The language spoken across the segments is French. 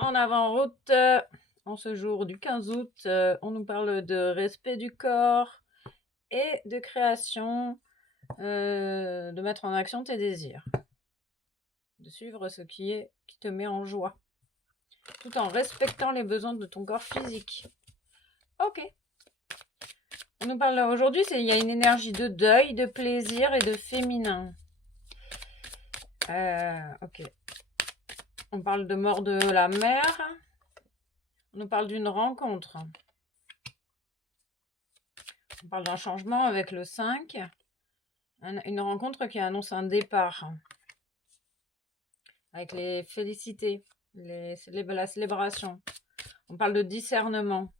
En avant-route, en ce jour du 15 août, on nous parle de respect du corps et de création, de mettre en action tes désirs, de suivre ce qui te met en joie, tout en respectant les besoins de ton corps physique. Ok. On nous parle aujourd'hui, il y a une énergie de deuil, de plaisir et de féminin. Ok. On parle de mort de la mère. On nous parle d'une rencontre. On parle d'un changement avec le 5. Une rencontre qui annonce un départ. Avec les félicités, la célébration. On parle de discernement.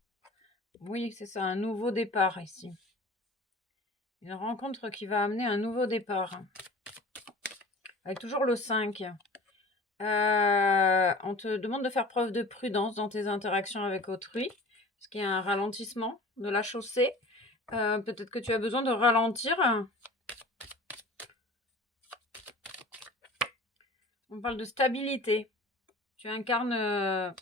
Oui, c'est ça, un nouveau départ ici. Une rencontre qui va amener un nouveau départ. Avec toujours le 5. On te demande de faire preuve de prudence dans tes interactions avec autrui, parce qu'il y a un ralentissement de la chaussée. Peut-être que tu as besoin de ralentir. On parle de stabilité. Tu incarnes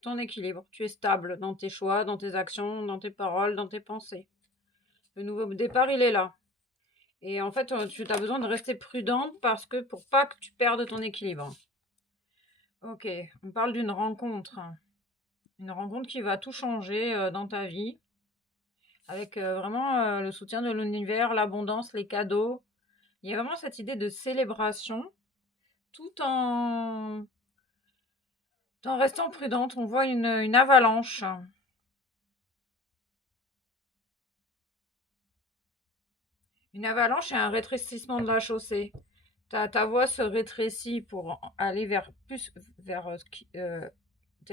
ton équilibre. Tu es stable dans tes choix, dans tes actions, dans tes paroles, dans tes pensées. Le nouveau départ, il est là. Et en fait, tu as besoin de rester prudente pour pas que tu perdes ton équilibre. Ok, on parle d'une rencontre. Une rencontre qui va tout changer dans ta vie. Avec vraiment le soutien de l'univers, l'abondance, les cadeaux. Il y a vraiment cette idée de célébration, tout en restant prudente. On voit une avalanche. Une avalanche et un rétrécissement de la chaussée. Ta voie se rétrécit pour aller vers tes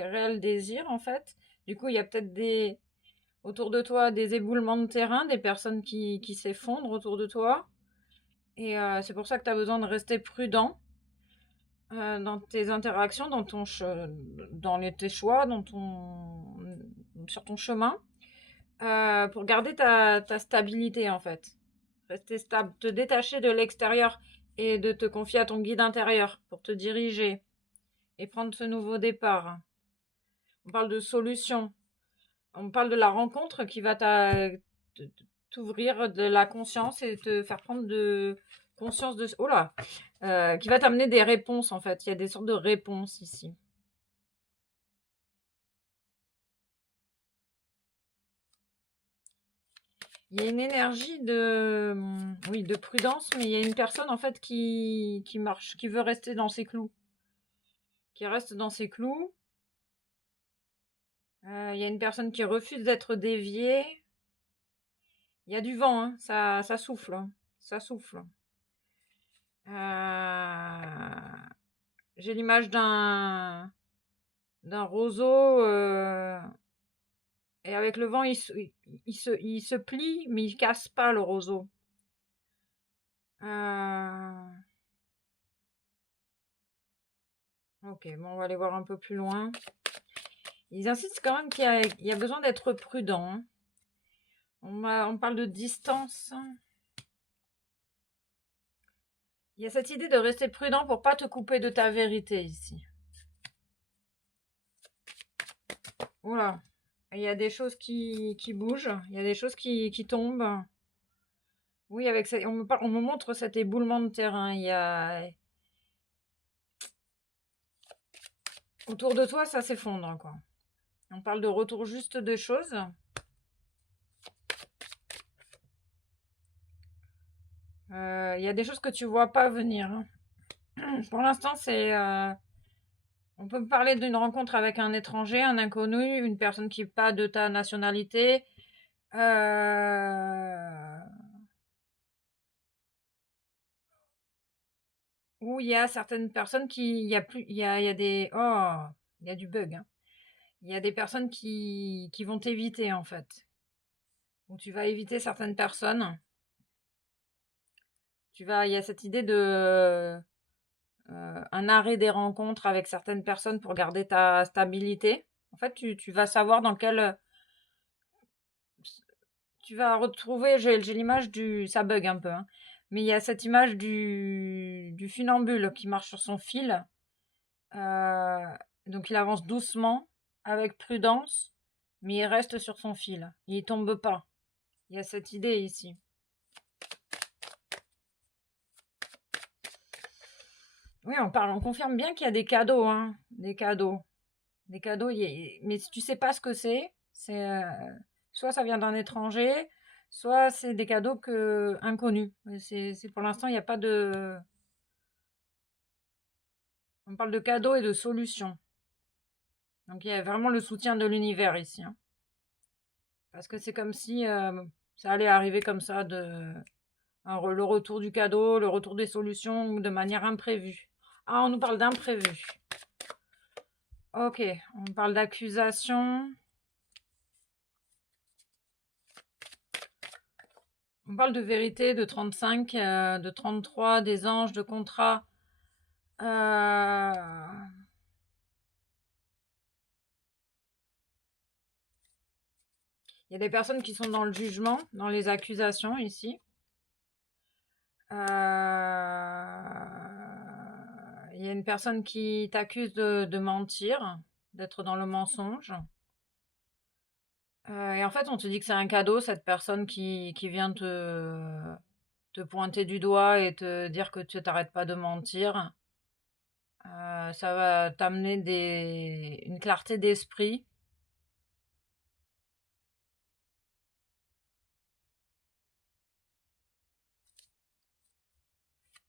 réels désirs, en fait. Du coup, il y a peut-être autour de toi des éboulements de terrain, des personnes qui s'effondrent autour de toi. Et c'est pour ça que tu as besoin de rester prudent dans tes interactions, tes choix, sur ton chemin, pour garder ta stabilité, en fait. Rester stable, te détacher de l'extérieur et de te confier à ton guide intérieur pour te diriger et prendre ce nouveau départ. On parle de solution. On parle de la rencontre qui va t'ouvrir de la conscience et te faire prendre de conscience de... Oh là qui va t'amener des réponses, en fait. Il y a des sortes de réponses ici. Il y a une énergie de prudence, mais il y a une personne, en fait, qui marche, qui veut rester dans ses clous. Qui reste dans ses clous. Il y a une personne qui refuse d'être déviée. Il y a du vent, hein, ça souffle. Hein, ça souffle. J'ai l'image d'un roseau et avec le vent, il se plie, mais il casse pas le roseau. Ok, bon, on va aller voir un peu plus loin. Ils insistent quand même qu'il y a besoin d'être prudent. Hein. On parle de distance. Il y a cette idée de rester prudent pour pas te couper de ta vérité ici. Oula, il y a des choses qui bougent, il y a des choses qui tombent. Oui, avec ça, on me montre cet éboulement de terrain. Il y a autour de toi, ça s'effondre, quoi. On parle de retour juste de choses. Il y a des choses que tu vois pas venir. Hein. Pour l'instant, on peut me parler d'une rencontre avec un étranger, un inconnu, une personne qui n'est pas de ta nationalité. Où il y a certaines personnes il y a plus, il y a il y a du bug. Hein. Il y a des personnes qui vont t'éviter en fait. Où tu vas éviter certaines personnes. Il y a cette idée de un arrêt des rencontres avec certaines personnes pour garder ta stabilité. En fait, tu vas savoir dans quel tu vas retrouver, j'ai l'image ça bug un peu, hein, mais il y a cette image du funambule qui marche sur son fil Donc il avance doucement, avec prudence, mais il reste sur son fil. Il tombe pas. Il y a cette idée ici. Oui, on confirme bien qu'il y a des cadeaux, hein. Des cadeaux. Des cadeaux, mais si tu sais pas ce que c'est soit ça vient d'un étranger, soit c'est des cadeaux inconnus. C'est pour l'instant, il n'y a pas de. On parle de cadeaux et de solutions. Donc il y a vraiment le soutien de l'univers ici, hein. Parce que c'est comme si ça allait arriver comme ça, le retour du cadeau, le retour des solutions de manière imprévue. Ah, on nous parle d'imprévu. Ok, on parle d'accusation. On parle de vérité, de 35, de 33, des anges, de contrat. Il y a des personnes qui sont dans le jugement, dans les accusations ici. Il y a une personne qui t'accuse de mentir, d'être dans le mensonge. Et en fait, on te dit que c'est un cadeau, cette personne qui vient te pointer du doigt et te dire que tu t'arrêtes pas de mentir. Ça va t'amener une clarté d'esprit.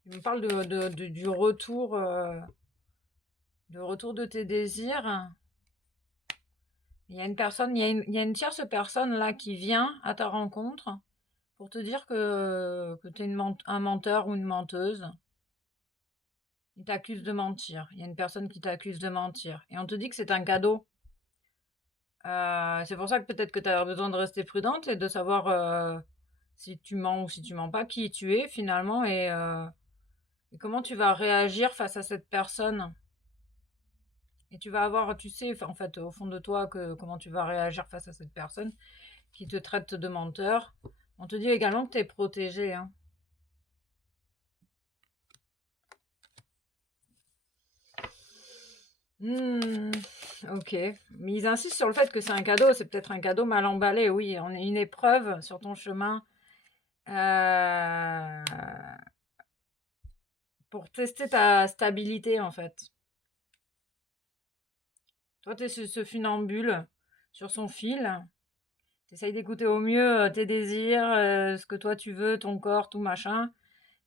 Il me parle du retour, de tes désirs. Il y a une personne, il y a une tierce personne là qui vient à ta rencontre pour te dire que tu es un menteur ou une menteuse. Il t'accuse de mentir. Il y a une personne qui t'accuse de mentir. Et on te dit que c'est un cadeau. C'est pour ça que peut-être que tu as besoin de rester prudente et de savoir si tu mens ou si tu mens pas, qui tu es finalement et comment tu vas réagir face à cette personne. Et tu vas avoir, tu sais, en fait, au fond de toi, comment tu vas réagir face à cette personne qui te traite de menteur. On te dit également que tu es protégé, hein. Ok. Mais ils insistent sur le fait que c'est un cadeau. C'est peut-être un cadeau mal emballé, oui. On est une épreuve sur ton chemin pour tester ta stabilité, en fait. Toi, tu es ce funambule sur son fil. Tu essayes d'écouter au mieux tes désirs, ce que toi tu veux, ton corps, tout machin.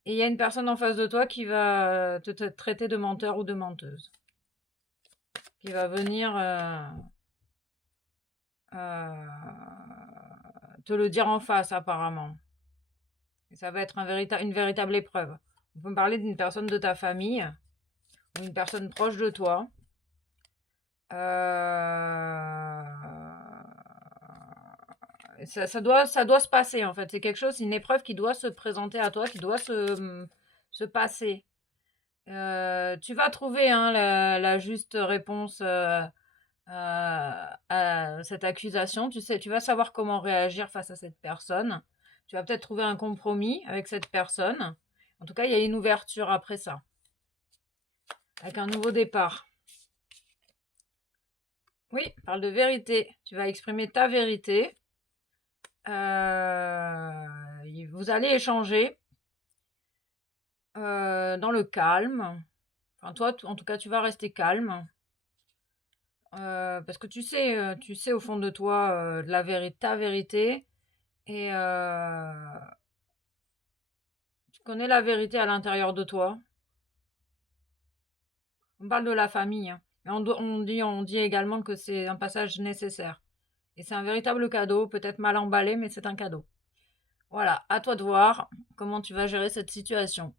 Et il y a une personne en face de toi qui va te traiter de menteur ou de menteuse. Qui va venir euh, te le dire en face, apparemment. Et ça va être une véritable épreuve. On peut me parler d'une personne de ta famille ou une personne proche de toi. Ça doit se passer en fait. C'est quelque chose, une épreuve qui doit se présenter à toi, qui doit se passer. Tu vas trouver hein, la juste réponse à cette accusation. Tu sais, tu vas savoir comment réagir face à cette personne. Tu vas peut-être trouver un compromis avec cette personne. En tout cas, il y a une ouverture après ça, avec un nouveau départ. Oui, parle de vérité. Tu vas exprimer ta vérité. Vous allez échanger dans le calme. Enfin, toi, en tout cas, tu vas rester calme. Parce que tu sais au fond de toi ta vérité. Et tu connais la vérité à l'intérieur de toi. On parle de la famille, hein. Mais on dit également que c'est un passage nécessaire. Et c'est un véritable cadeau, peut-être mal emballé, mais c'est un cadeau. Voilà, à toi de voir comment tu vas gérer cette situation.